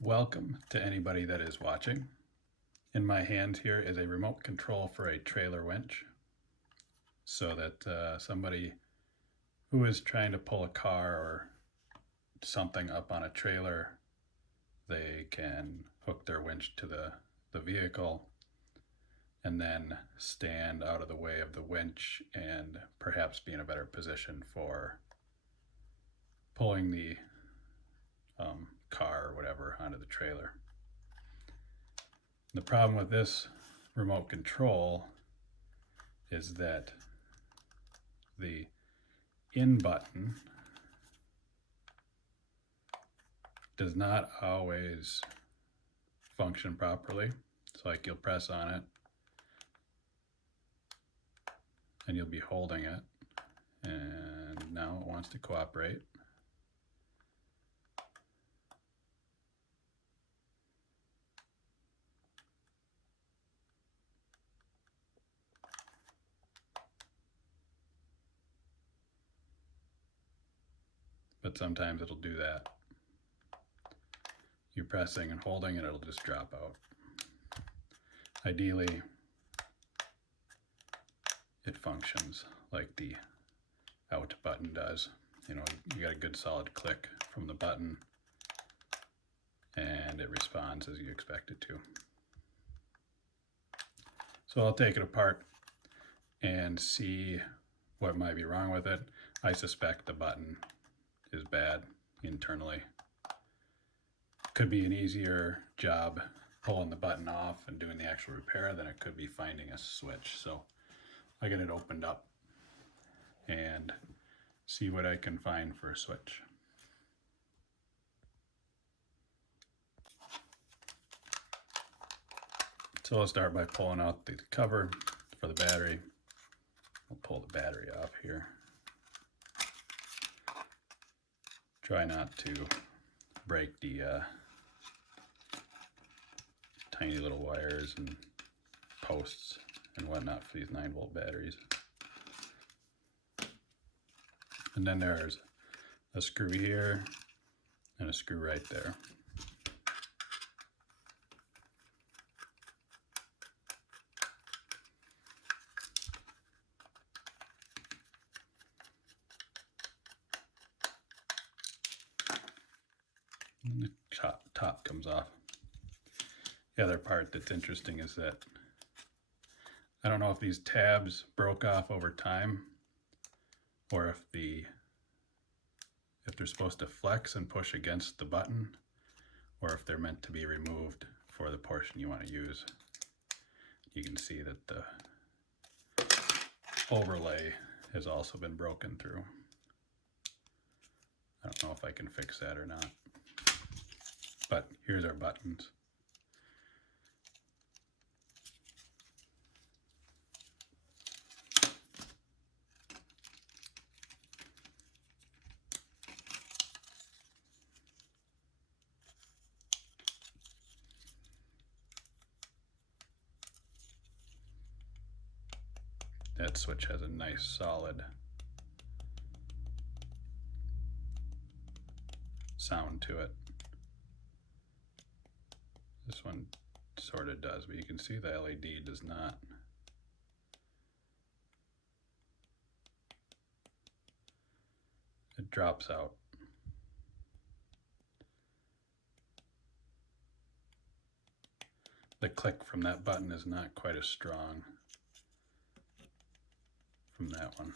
Welcome to anybody that is watching. In my hand here is a remote control for a trailer winch so that somebody who is trying to pull a car or something up on a trailer, they can hook their winch to the vehicle and then stand out of the way of the winch and perhaps be in a better position for pulling the car or whatever onto the trailer. The problem with this remote control is that the in button does not always function properly. So like you'll press on it and you'll be holding it, and now it wants to cooperate. But sometimes it'll do that. You're pressing and holding and it'll just drop out. Ideally, it functions like the out button does. You know, you got a good solid click from the button and it responds as you expect it to. So I'll take it apart and see what might be wrong with it. I suspect the button is bad internally. Could be an easier job pulling the button off and doing the actual repair than it could be finding a switch. So I get it opened up and see what I can find for a switch. So I'll start by pulling out the cover for the battery. I'll pull the battery off here. Try not to break the tiny little wires and posts and whatnot for these 9-volt batteries. And then there's a screw here and a screw right there. And the top comes off. The other part that's interesting is that I don't know if these tabs broke off over time or if they're supposed to flex and push against the button, or if they're meant to be removed for the portion you want to use. You can see that the overlay has also been broken through. I don't know if I can fix that or not. But here's our buttons. That switch has a nice solid sound to it. This one sort of does, but you can see the LED does not. It drops out. The click from that button is not quite as strong from that one.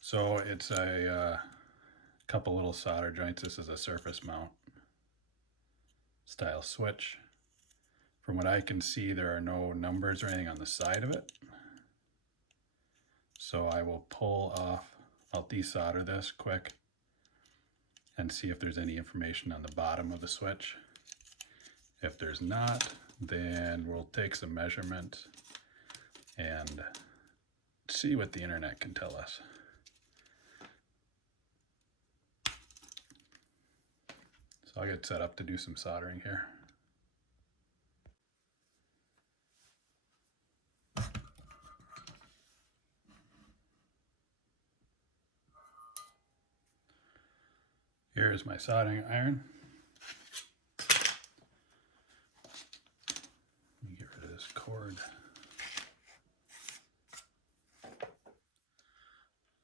So it's a couple little solder joints. This is a surface mount style switch. From what I can see, there are no numbers or anything on the side of it. So I will pull off, I'll desolder this quick and see if there's any information on the bottom of the switch. If there's not, then we'll take some measurement and see what the internet can tell us. So I'll get set up to do some soldering here. Here is my soldering iron. Let me get rid of this cord.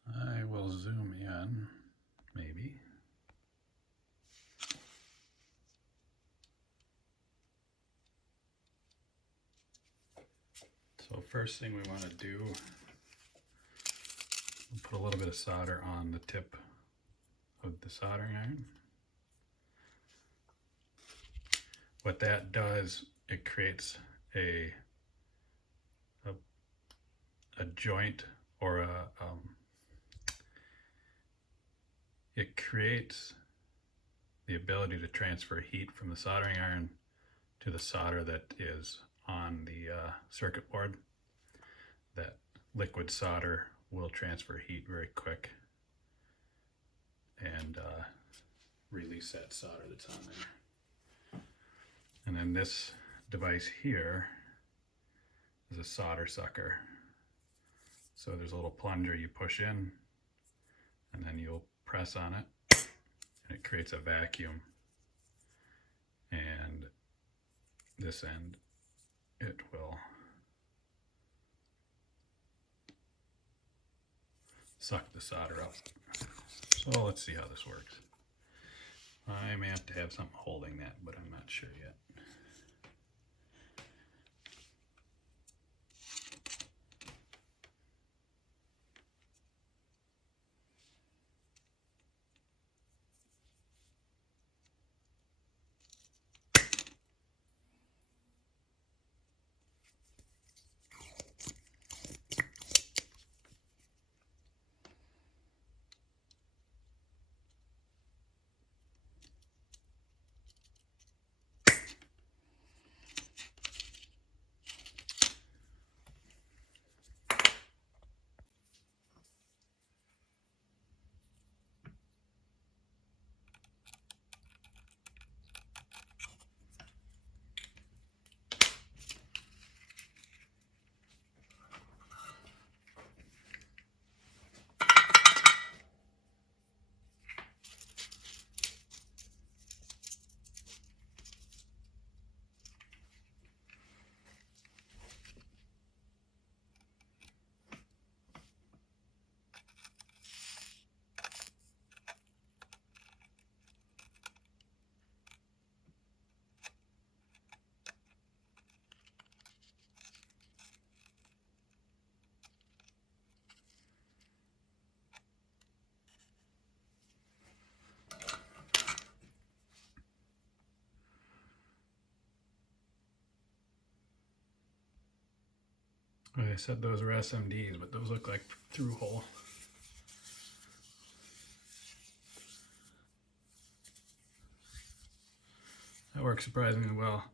I will zoom in, maybe. So first thing we want to do, we'll put a little bit of solder on the tip of the soldering iron. What that does, it creates a joint, or it creates the ability to transfer heat from the soldering iron to the solder that is on the circuit board. That liquid solder will transfer heat very quick and release that solder that's on there. And then this device here is a solder sucker. So there's a little plunger you push in, and then you'll press on it, and it creates a vacuum. And this end, it will suck the solder up. So let's see how this works. I may have to have something holding that, but I'm not sure yet. Like I said, those are SMDs, but those look like through hole. That works surprisingly well.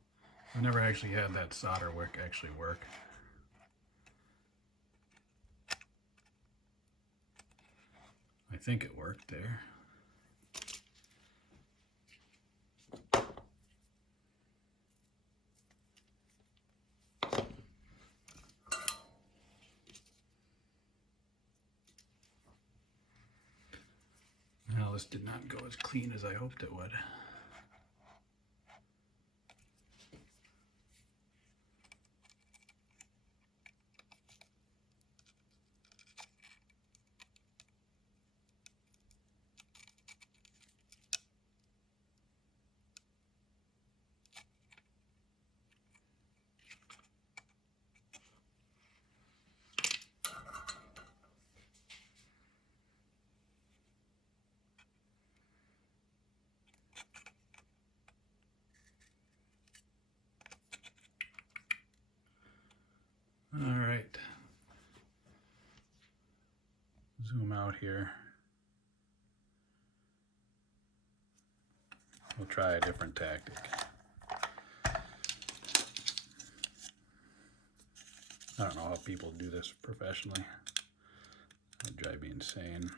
I've never actually had that solder work. I think it worked there. Well, this did not go as clean as I hoped it would. All right. Zoom out here. We'll try a different tactic. I don't know how people do this professionally. That would drive me insane.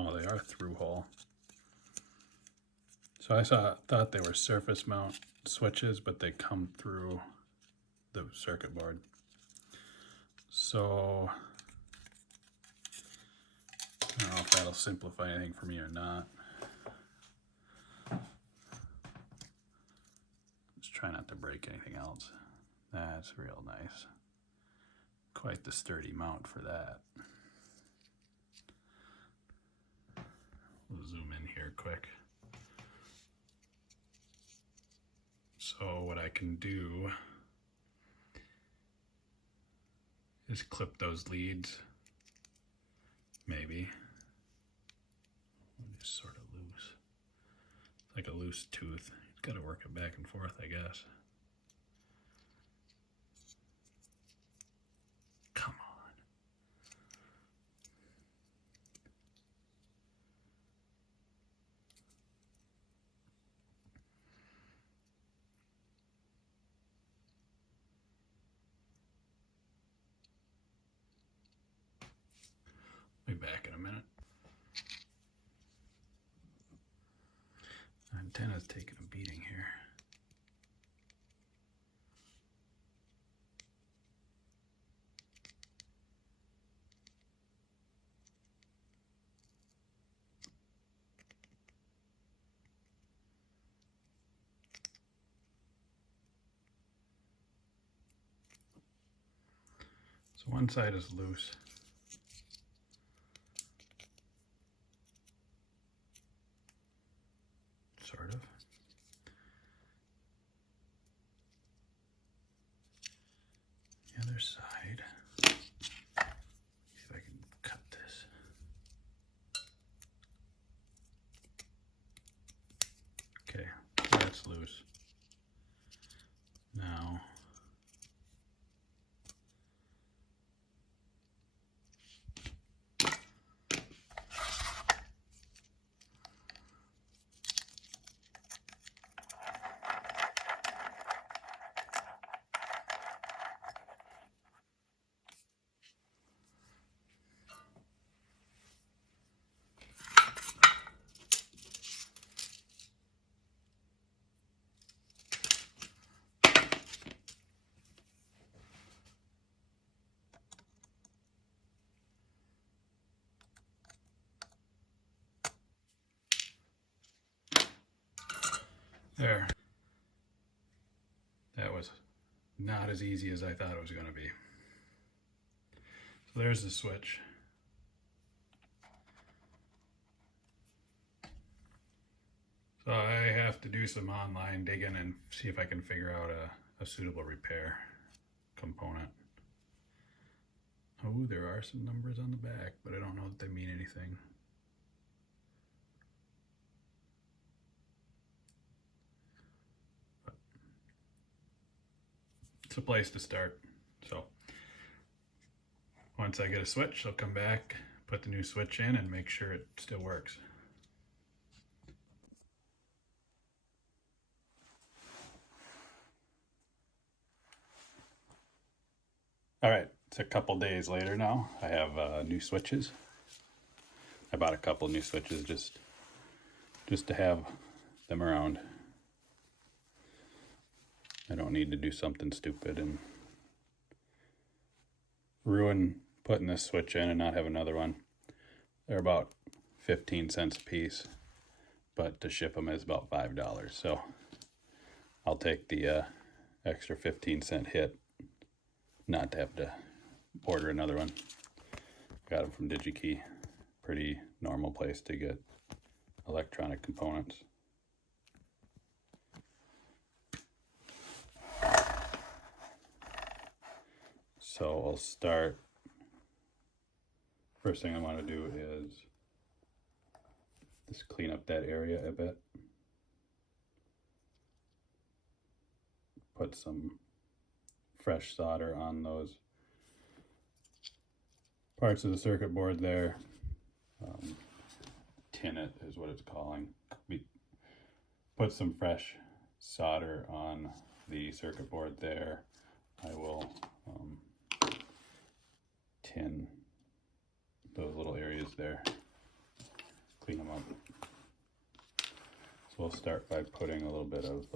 Oh, they are through hole. So I thought they were surface mount switches, but they come through the circuit board. So I don't know if that'll simplify anything for me or not. Just try not to break anything else. That's real nice. Quite the sturdy mount for that. We'll zoom in here quick. So what I can do is clip those leads, maybe. Just sort of loose. It's like a loose tooth. You've got to work it back and forth, I guess. Come on. Be back in a minute. My antenna's taking a beating here. So one side is loose. Sort of. The other side. See if I can cut this. Okay, that's loose. Now there. That was not as easy as I thought it was going to be. So there's the switch. So I have to do some online digging and see if I can figure out a suitable repair component. Oh, there are some numbers on the back, but I don't know if they mean anything. But it's a place to start. So once I get a switch, I'll come back, put the new switch in, and make sure it still works. All right, it's a couple days later now. I have new switches. I bought a couple new switches just to have them around. I don't need to do something stupid and ruin putting this switch in and not have another one. They're about 15 cents a piece, but to ship them is about $5. So I'll take the extra 15-cent hit not to have to order another one. Got them from DigiKey. Pretty normal place to get electronic components. So I'll start. First thing I want to do is just clean up that area a bit. Put some fresh solder on those parts of the circuit board there. Tin it is what it's calling. Put some fresh solder on the circuit board there. I will tin those little areas there, clean them up. we'll start by putting a little bit of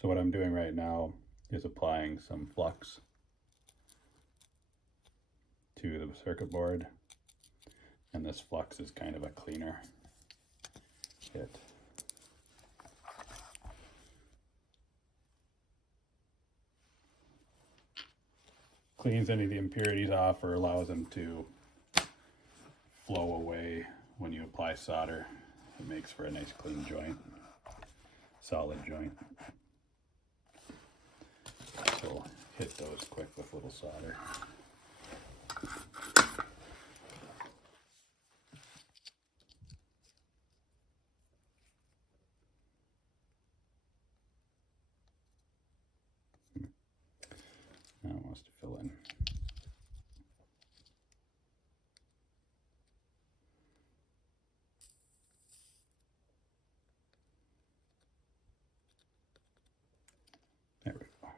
so what I'm doing right now is applying some flux to the circuit board, and this flux is kind of a cleaner. It cleans any of the impurities off or allows them to flow away when you apply solder. It makes for a nice clean joint, solid joint. So we'll hit those quick with a little solder. Now it wants to fill in. There we go.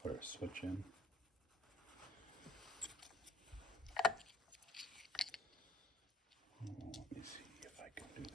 Put our switch in. Let me see if I can do this.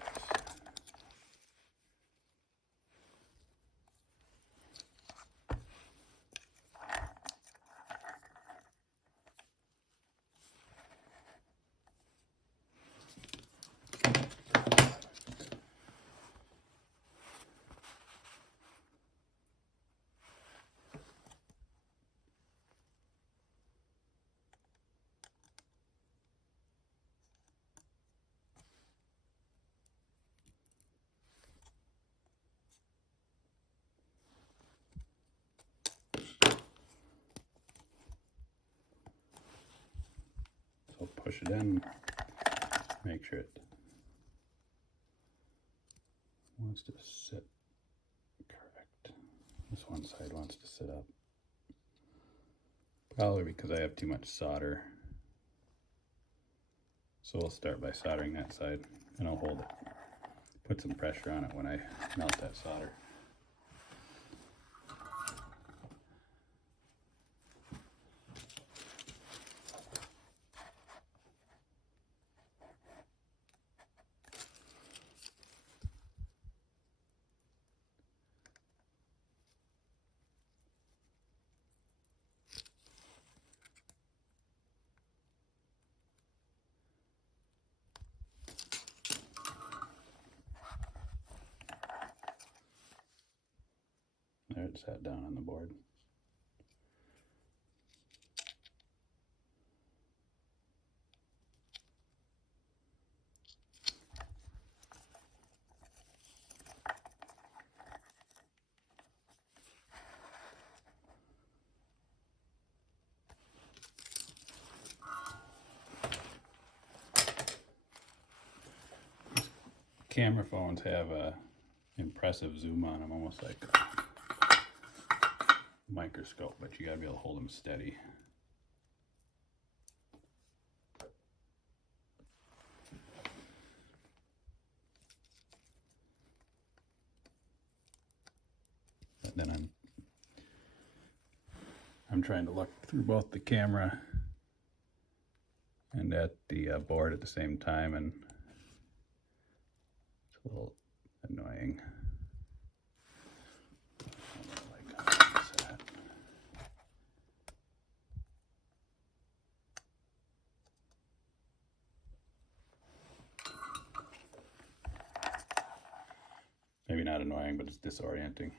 So push it in, make sure it wants to sit correct. This one side wants to sit up. Probably because I have too much solder. So we'll start by soldering that side, and I'll hold it. Put some pressure on it when I melt that solder. There, it sat down on the board. Camera phones have a impressive zoom on them, almost like a microscope, but you gotta be able to hold them steady. But then I'm trying to look through both the camera and at the board at the same time, and it's a little annoying. Maybe not annoying, but it's disorienting.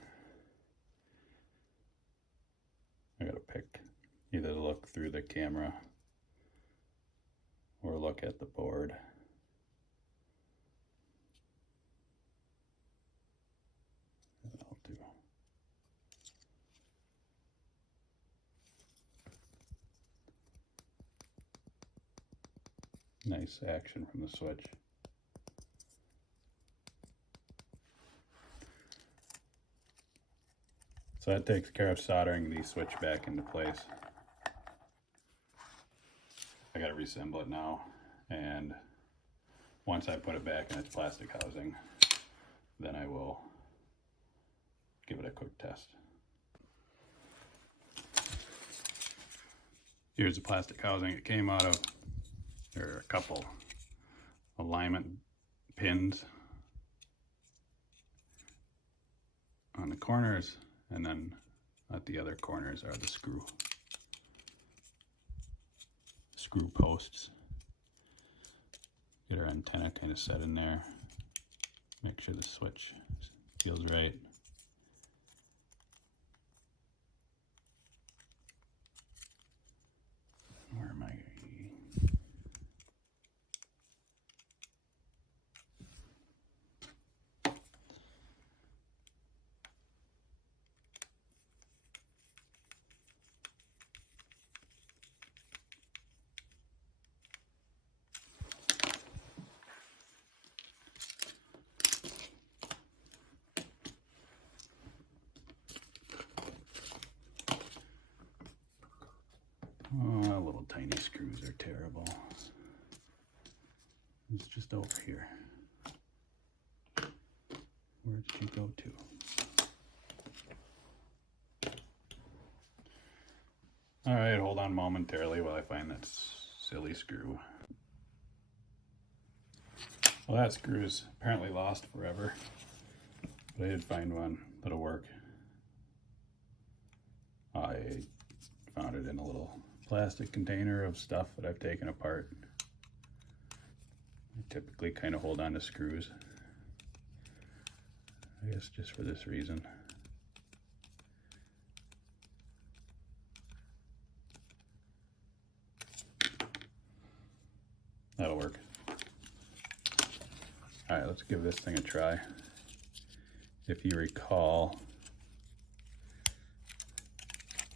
I gotta pick either to look through the camera or look at the board. I'll do. Nice action from the switch. So that takes care of soldering the switch back into place. I gotta reassemble it now and once I put it back in its plastic housing, then I will give it a quick test. Here's the plastic housing it came out of. There are a couple alignment pins on the corners, and then at the other corners are the screw posts. Get our antenna kind of set in there. Make sure the switch feels right. Where am I? Oh, little tiny screws are terrible. It's just over here. Where did you go to? All right, hold on momentarily while I find that silly screw. Well, that screw is apparently lost forever, but I did find one that'll work. I found it in a little plastic container of stuff that I've taken apart. I typically kind of hold on to screws, I guess just for this reason. That'll work. All right, let's give this thing a try. If you recall,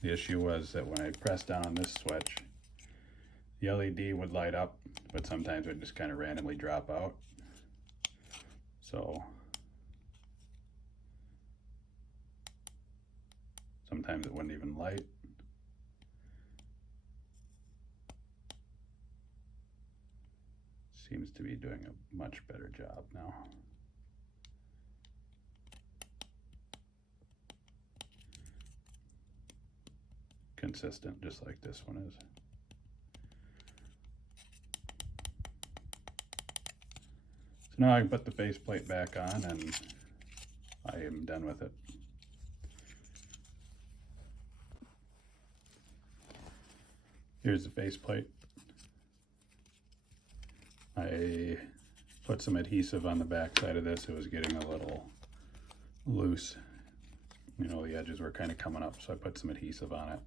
the issue was that when I pressed down on this switch, the LED would light up, but sometimes it would just kind of randomly drop out. So sometimes it wouldn't even light. Seems to be doing a much better job now. Consistent, just like this one is. So now I can put the faceplate back on and I am done with it. Here's the faceplate. I put some adhesive on the back side of this. It was getting a little loose. You know, the edges were kind of coming up, so I put some adhesive on it.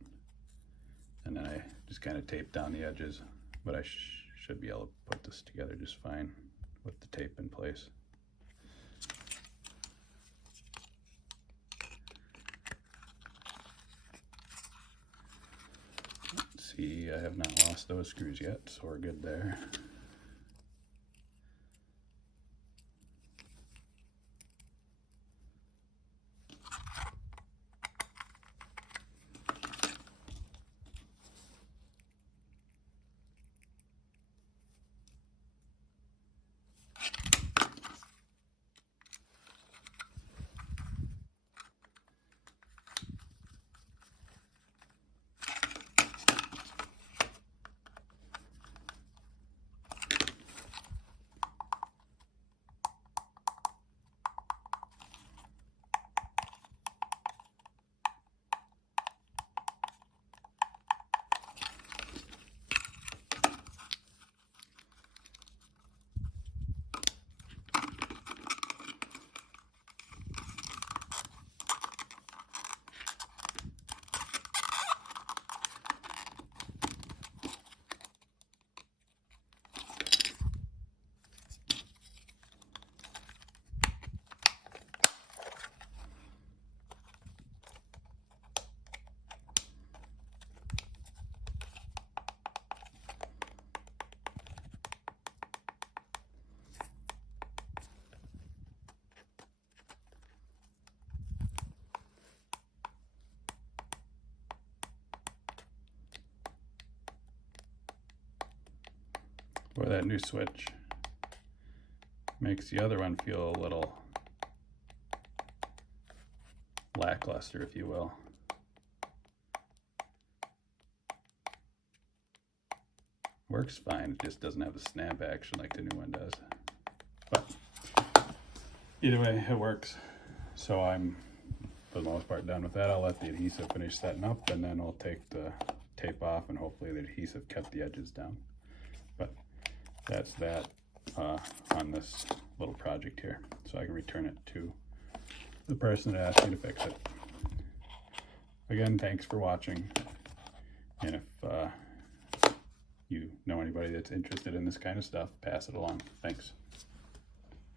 And then I just kind of taped down the edges, but I should be able to put this together just fine with the tape in place. Let's see, I have not lost those screws yet, so we're good there. Boy, that new switch makes the other one feel a little lackluster, if you will. Works fine, it just doesn't have the snap action like the new one does. But either way, it works. So I'm, for the most part, done with that. I'll let the adhesive finish setting up, and then I'll take the tape off, and hopefully the adhesive kept the edges down. But that's that on this little project here. So I can return it to the person that asked me to fix it. Again, thanks for watching. And if you know anybody that's interested in this kind of stuff, pass it along. Thanks.